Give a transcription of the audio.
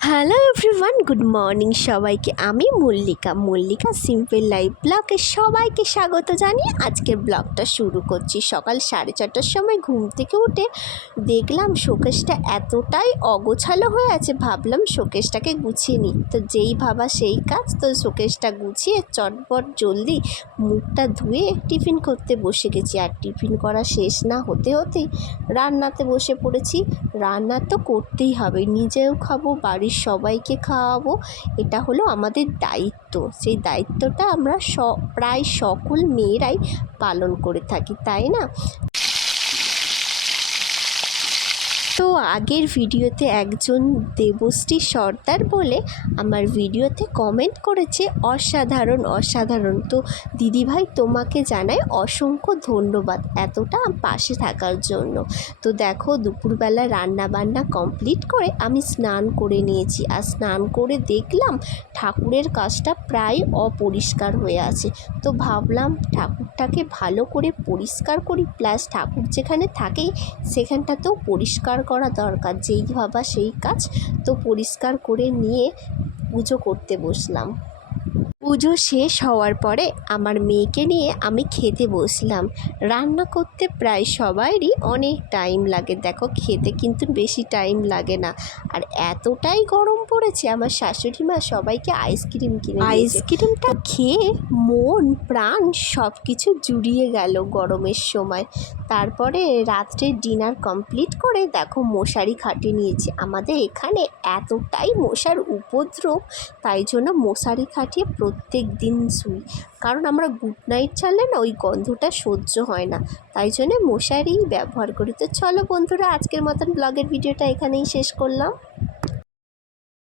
Hello everyone good morning সবাইকে আমি Mallika. Mallika simple life ব্লগে সবাইকে স্বাগত জানিয়ে আজকের ব্লগটা শুরু করছি। সকাল সাড়ে চারটার সময় ঘুম থেকে উঠে দেখলাম শোকেসটা এতটাই অগোছালো হয়ে আছে, ভাবলাম শোকেসটাকে গুছিয়ে নিই। তো যেই ভাবা সেই কাজ, তো শোকেসটা গুছিয়ে চটপট জলদি মুখটা ধুয়ে টিফিন করতে বসে গেছি। আর টিফিন করা শেষ না হতে হতেই রান্নাতে বসে পড়েছি। রান্না তো করতেই হবে, নিজেও খাব সবাইকে খাওয়াবো, এটা হলো আমাদের দায়িত্ব। সেই দায়িত্বটা আমরা স, প্রায় সকল মেয়েরাই পালন করে থাকি, তাই না? তো আগের ভিডিওতে একজন দেবশ্রী সর্দার বলে আমার ভিডিওতে কমেন্ট করেছে, অসাধারণ অসাধারণ। তো দিদিভাই তোমাকে জানাই অসংখ্য ধন্যবাদ এতটা পাশে থাকার জন্য। তো দেখো দুপুরবেলা রান্না বান্না কমপ্লিট করে আমি স্নান করে নিয়েছি। আর স্নান করে দেখলাম ঠাকুরের কাজটা প্রায় অপরিষ্কার হয়ে আছে। তো ভাবলাম ঠাকুরটাকে ভালো করে পরিষ্কার করি। প্লাস ঠাকুর যেখানে থাকে সেখানটাতেও পরিষ্কার করা দরকার যেই ভাবা সেই কাজ। তো পরিষ্কার করে নিয়ে পুজো করতে বসলাম। পুজো শেষ হওয়ার পরে আমার মেয়েকে নিয়ে আমি খেতে বসলাম। রান্না করতে প্রায় সবারই অনেক টাইম লাগে। দেখো, খেতে কিন্তু বেশি টাইম লাগে না। আর এতটাই গরম পড়েছে, আমার শাশুড়ি মা সবাইকে আইসক্রিম কিনে আইসক্রিমটা খেয়ে মন, প্রাণ সব কিছু জুড়িয়ে গেল গরমের সময়। তারপরে রাত্রে ডিনার কমপ্লিট করে দেখো, মশারি খাটিয়ে নিয়েছি। আমাদের এখানে এতটাই মশার উপদ্রব, তাই জন্য মশারি খাটিয়ে প্রত্যেক দিন শুই। কারণ আমরা গুড নাইট ছাড়লে না ওই গন্ধটা সহ্য হয় না। তাই জন্যে মশারিই ব্যবহার করি। তো চলো বন্ধুরা, আজকের মতন ব্লগের ভিডিওটা এখানেই শেষ করলাম।